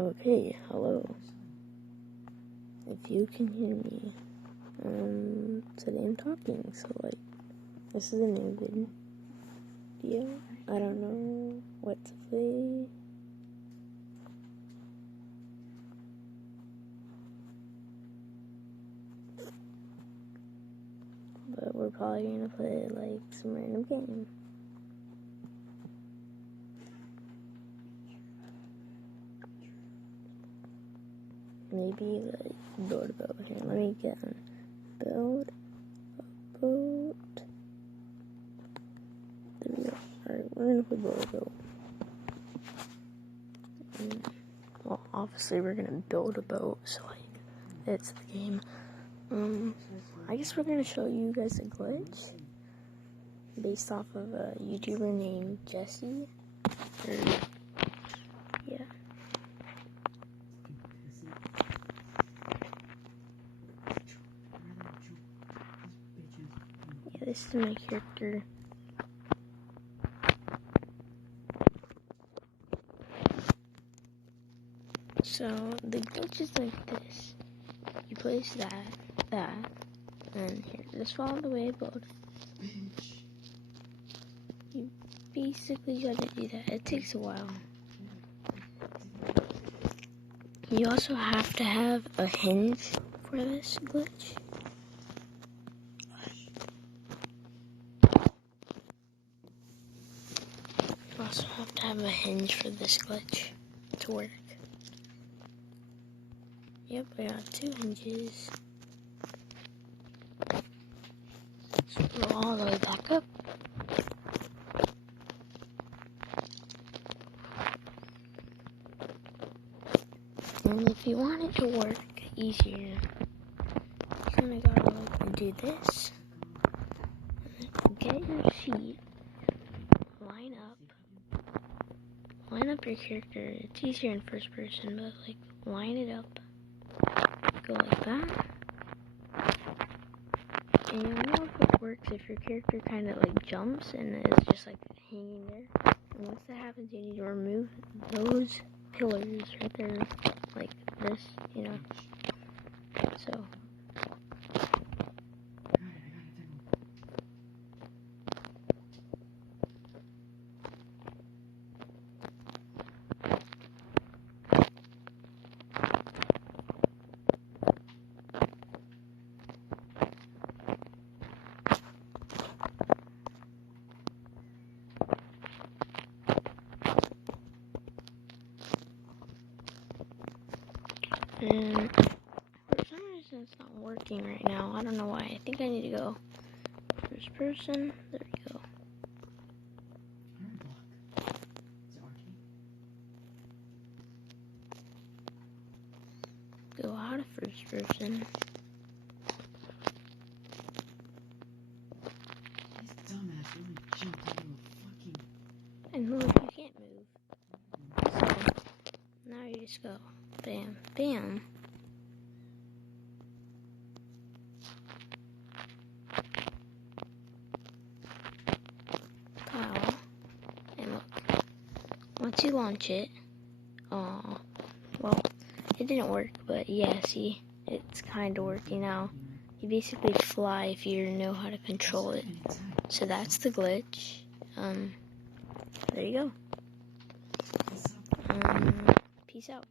Okay, hello. If you can hear me, today I'm talking, so this is a new video. I don't know what to play. But we're probably gonna play some random game. Maybe build a boat. Here, let me get on. Build a boat. There we go. Alright, we're gonna play build a boat. Well, obviously we're gonna build a boat, so it's the game. I guess we're gonna show you guys a glitch based off of a YouTuber named Jesse. Yeah. Yeah, this is my character. So the glitch is like this. You place that, and here, just follow the way above. You basically gotta do that. It takes a while. You also have to have a hinge for this glitch. You also have to have a hinge for this glitch to work. Yep, I got 2 hinges. Scroll all the way back up. And if you want it to work easier, you're gonna go and do this. Get your feet, line up your character. It's easier in first person, but line it up. Go like that. And you'll know if it works if your character kind of jumps and is just hanging there. And once that happens, you need to remove those pillars right there, like this, So. And for some reason it's not working right now. I don't know why. I think I need to go first person. There we go. Go out of first person. And move. You can't move. So now you just go. Bam, bam. Pow. And look. Once you launch it, well, it didn't work, but yeah, see, it's kind of working now. You basically fly if you know how to control it. So that's the glitch. There you go. Peace out.